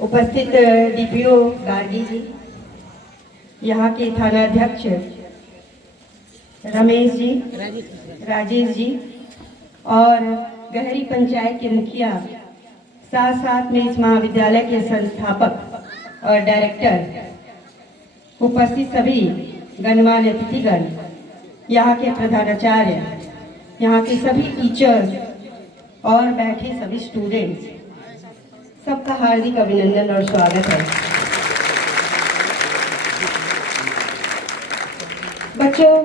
उपस्थित डीपीओ गार्गी जी, यहाँ के थानाध्यक्ष रमेश जी, राजेश जी और गहरी पंचायत के मुखिया, साथ साथ में इस महाविद्यालय के संस्थापक और डायरेक्टर, उपस्थित सभी गणमान्य अतिथिगण, यहाँ के प्रधानाचार्य, यहाँ के सभी टीचर्स और बैठे सभी स्टूडेंट्स, सबका हार्दिक अभिनंदन और स्वागत है। बच्चों,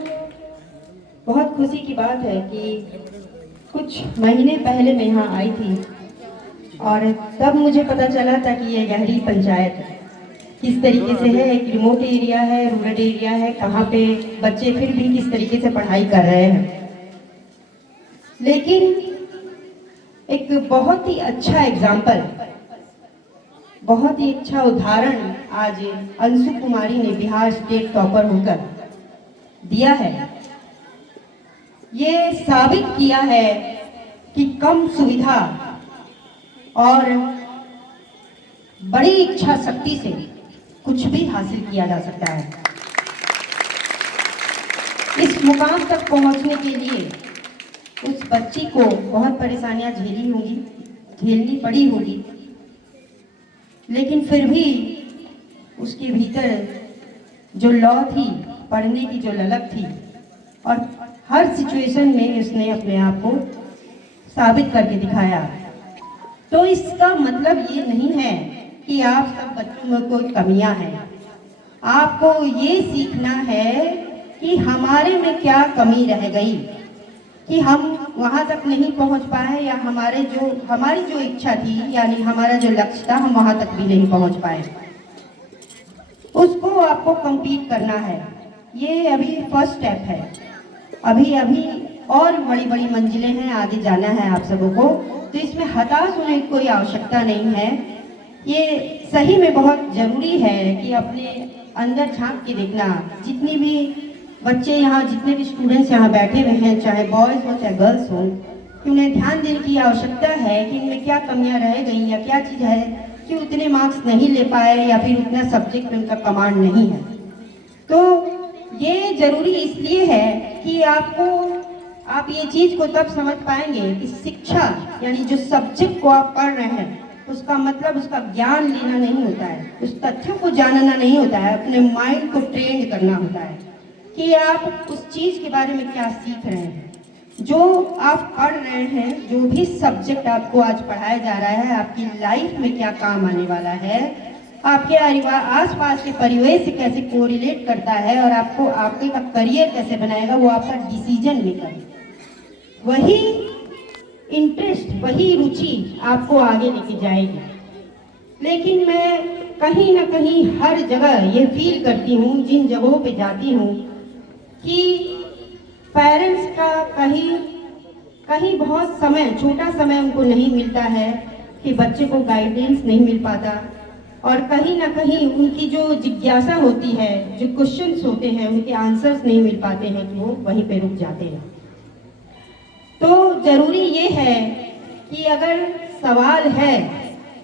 बहुत खुशी की बात है कि कुछ महीने पहले मैं यहाँ आई थी और तब मुझे पता चला था कि ये गहरी पंचायत किस तरीके से है, एक रिमोट एरिया है, रूरल एरिया है, कहाँ पे बच्चे फिर भी किस तरीके से पढ़ाई कर रहे हैं। लेकिन एक बहुत ही अच्छा एग्जाम्पल, बहुत ही अच्छा उदाहरण आज अंशु कुमारी ने बिहार स्टेट टॉपर होकर दिया है। ये साबित किया है कि कम सुविधा और बड़ी इच्छा शक्ति से कुछ भी हासिल किया जा सकता है। इस मुकाम तक पहुंचने के लिए उस बच्ची को बहुत परेशानियां झेलनी पड़ी होगी, लेकिन फिर भी उसके भीतर जो लौ थी, पढ़ने की जो ललक थी और हर सिचुएशन में उसने अपने आप को साबित करके दिखाया। तो इसका मतलब ये नहीं है कि आप सब बच्चों में कोई कमियां हैं। आपको ये सीखना है कि हमारे में क्या कमी रह गई, कि हम वहाँ तक नहीं पहुँच पाए या हमारी जो इच्छा थी, यानी हमारा जो लक्ष्य था, हम वहाँ तक भी नहीं पहुँच पाए। उसको आपको कंप्लीट करना है। ये अभी फर्स्ट स्टेप है। अभी और बड़ी बड़ी मंजिलें हैं, आगे जाना है आप सबों को। तो इसमें हताश होने की कोई आवश्यकता नहीं है। ये सही में बहुत ज़रूरी है कि अपने अंदर झांक के देखना। जितनी भी बच्चे यहाँ, जितने भी स्टूडेंट्स यहाँ बैठे हुए हैं, चाहे बॉयज़ हो चाहे गर्ल्स हो, कि उन्हें ध्यान देने की आवश्यकता है कि इनमें क्या कमियाँ रह गई या क्या चीज़ है कि उतने मार्क्स नहीं ले पाए या फिर उतना सब्जेक्ट में उनका कमांड नहीं है। तो ये ज़रूरी इसलिए है कि आप ये चीज़ को तब समझ पाएंगे कि शिक्षा यानी जो सब्जेक्ट को आप पढ़ रहे हैं, उसका मतलब उसका ज्ञान लेना नहीं होता है, उस तथ्यों को जानना नहीं होता है, अपने माइंड को ट्रेन करना होता है कि आप उस चीज़ के बारे में क्या सीख रहे हैं। जो आप पढ़ रहे हैं, जो भी सब्जेक्ट आपको आज पढ़ाया जा रहा है, आपकी लाइफ में क्या काम आने वाला है, आपके आसपास के परिवेश से कैसे कोरिलेट करता है और आपको आपके का करियर कैसे बनाएगा, वो आपका डिसीजन मेकर है। वही इंटरेस्ट, वही रुचि आपको आगे लेके जाएगी। लेकिन मैं कहीं ना कहीं हर जगह ये फील करती हूँ, जिन जगहों पे जाती हूँ, कि पेरेंट्स का कहीं बहुत समय, छोटा समय उनको नहीं मिलता है, कि बच्चे को गाइडेंस नहीं मिल पाता और कहीं ना कहीं उनकी जो जिज्ञासा होती है, जो क्वेश्चंस होते हैं, उनके आंसर्स नहीं मिल पाते हैं, कि वो वहीं पे रुक जाते हैं। तो ज़रूरी ये है कि अगर सवाल है,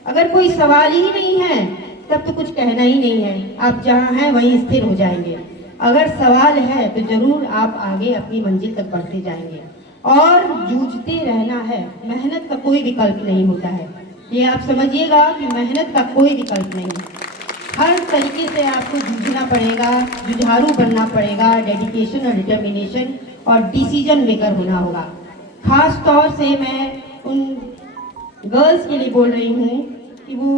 अगर कोई सवाल ही नहीं है तब तो कुछ कहना ही नहीं है, आप जहाँ हैं वहीं स्थिर हो जाएंगे। अगर सवाल है तो ज़रूर आप आगे अपनी मंजिल तक बढ़ते जाएंगे और जूझते रहना है। मेहनत का कोई विकल्प नहीं होता है, ये आप समझिएगा कि मेहनत का कोई विकल्प नहीं। हर तरीके से आपको जूझना पड़ेगा, जुझारू बनना पड़ेगा, डेडिकेशन और डिटर्मिनेशन और डिसीजन मेकर होना होगा। खास तौर से मैं उन गर्ल्स के लिए बोल रही हूँ कि वो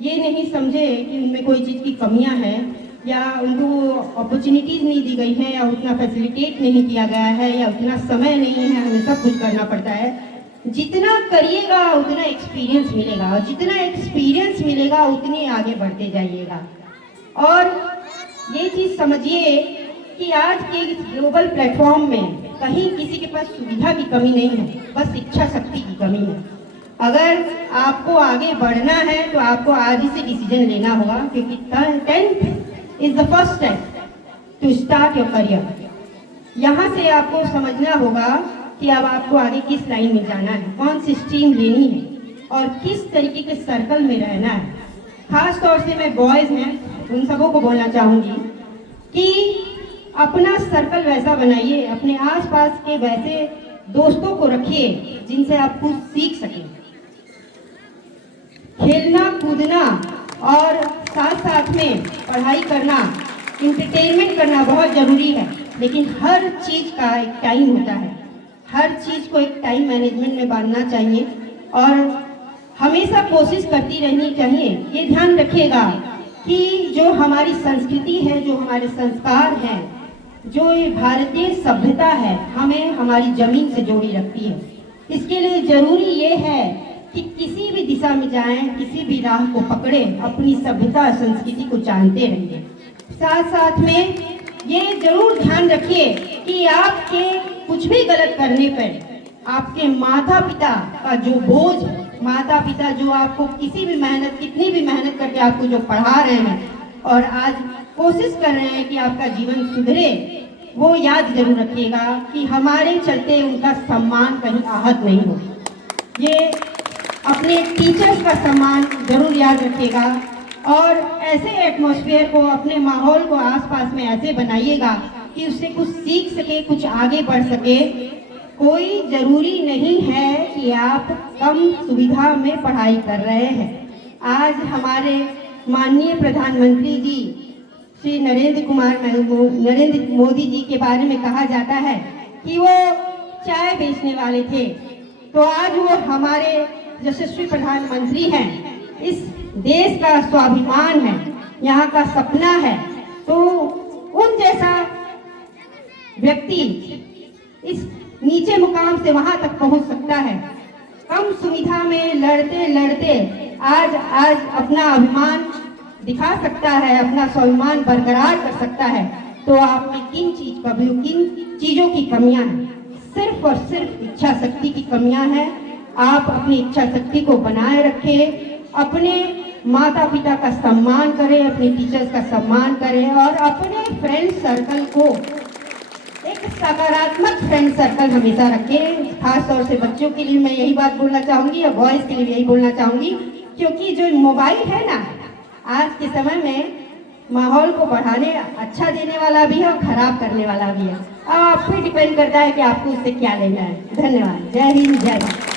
ये नहीं समझे कि उनमें कोई चीज़ की कमियाँ हैं या उनको अपॉर्चुनिटीज़ नहीं दी गई हैं या उतना फैसिलिटेट नहीं किया गया है या उतना समय नहीं है, हमें सब कुछ करना पड़ता है। जितना करिएगा उतना एक्सपीरियंस मिलेगा और जितना एक्सपीरियंस मिलेगा उतनी आगे बढ़ते जाइएगा। और ये चीज़ समझिए कि आज के इस ग्लोबल प्लेटफॉर्म में कहीं किसी के पास सुविधा की कमी नहीं है, बस इच्छा शक्ति की कमी है। अगर आपको आगे बढ़ना है तो आपको आज ही से डिसीजन लेना होगा, क्योंकि 10th is the first step to start your career. यहाँ से आपको समझना होगा कि अब आपको आगे किस लाइन में जाना है, कौन सी स्ट्रीम लेनी है और किस तरीके के सर्कल में रहना है। खास तौर से मैं बॉयज़ हैं उन सबों को बोलना चाहूँगी कि अपना सर्कल वैसा बनाइए, अपने आसपास के वैसे दोस्तों को रखिए जिनसे आप कुछ सीख सकें। खेलना कूदना और साथ साथ में पढ़ाई करना, इंटरटेनमेंट करना बहुत ज़रूरी है, लेकिन हर चीज़ का एक टाइम होता है। हर चीज़ को एक टाइम मैनेजमेंट में बांधना चाहिए और हमेशा कोशिश करती रहनी चाहिए। ये ध्यान रखिएगा कि जो हमारी संस्कृति है, जो हमारे संस्कार हैं, जो ये भारतीय सभ्यता है, हमें हमारी ज़मीन से जोड़ी रखती है। इसके लिए ज़रूरी ये है कि किसी भी दिशा में जाएं, किसी भी राह को पकड़ें, अपनी सभ्यता संस्कृति को जानते रहिए। साथ साथ में ये जरूर ध्यान रखिए कि आपके कुछ भी गलत करने पर आपके माता पिता का जो बोझ है, माता पिता जो आपको किसी भी मेहनत, कितनी भी मेहनत करके आपको जो पढ़ा रहे हैं और आज कोशिश कर रहे हैं कि आपका जीवन सुधरे, वो याद जरूर रखिएगा कि हमारे चलते उनका सम्मान कहीं आहत नहीं हो। ये अपने टीचर्स का सम्मान जरूर याद रखिएगा और ऐसे एटमॉस्फेयर को, अपने माहौल को आसपास में ऐसे बनाइएगा कि उससे कुछ सीख सके, कुछ आगे बढ़ सके। कोई ज़रूरी नहीं है कि आप कम सुविधा में पढ़ाई कर रहे हैं। आज हमारे माननीय प्रधानमंत्री जी श्री नरेंद्र मोदी जी के बारे में कहा जाता है कि वो चाय बेचने वाले थे, तो आज वो हमारे यशस्वी प्रधानमंत्री हैं। इस देश का स्वाभिमान है, यहाँ का सपना है, तो उन जैसा व्यक्ति इस नीचे मुकाम से वहां तक पहुंच सकता है। कम सुविधा में लड़ते लड़ते आज अपना अभिमान दिखा सकता है, अपना स्वाभिमान बरकरार कर सकता है। तो आप में किन चीज़ों की कमियां हैं? सिर्फ और सिर्फ इच्छा शक्ति की कमियां हैं। आप अपनी इच्छा शक्ति को बनाए रखें, अपने माता पिता का सम्मान करें, अपने टीचर्स का सम्मान करें और अपने फ्रेंड सर्कल को एक सकारात्मक फ्रेंड सर्कल हमेशा रखें। खास तौर से बच्चों के लिए मैं यही बात बोलना चाहूँगी और बॉयज़ के लिए भी यही बोलना चाहूँगी, क्योंकि जो मोबाइल है ना, आज के समय में माहौल को बढ़ाने, अच्छा देने वाला भी है और ख़राब करने वाला भी है। अब आप पे डिपेंड करता है कि आपको उससे क्या लेना है। धन्यवाद। जय हिंद, जय भारत।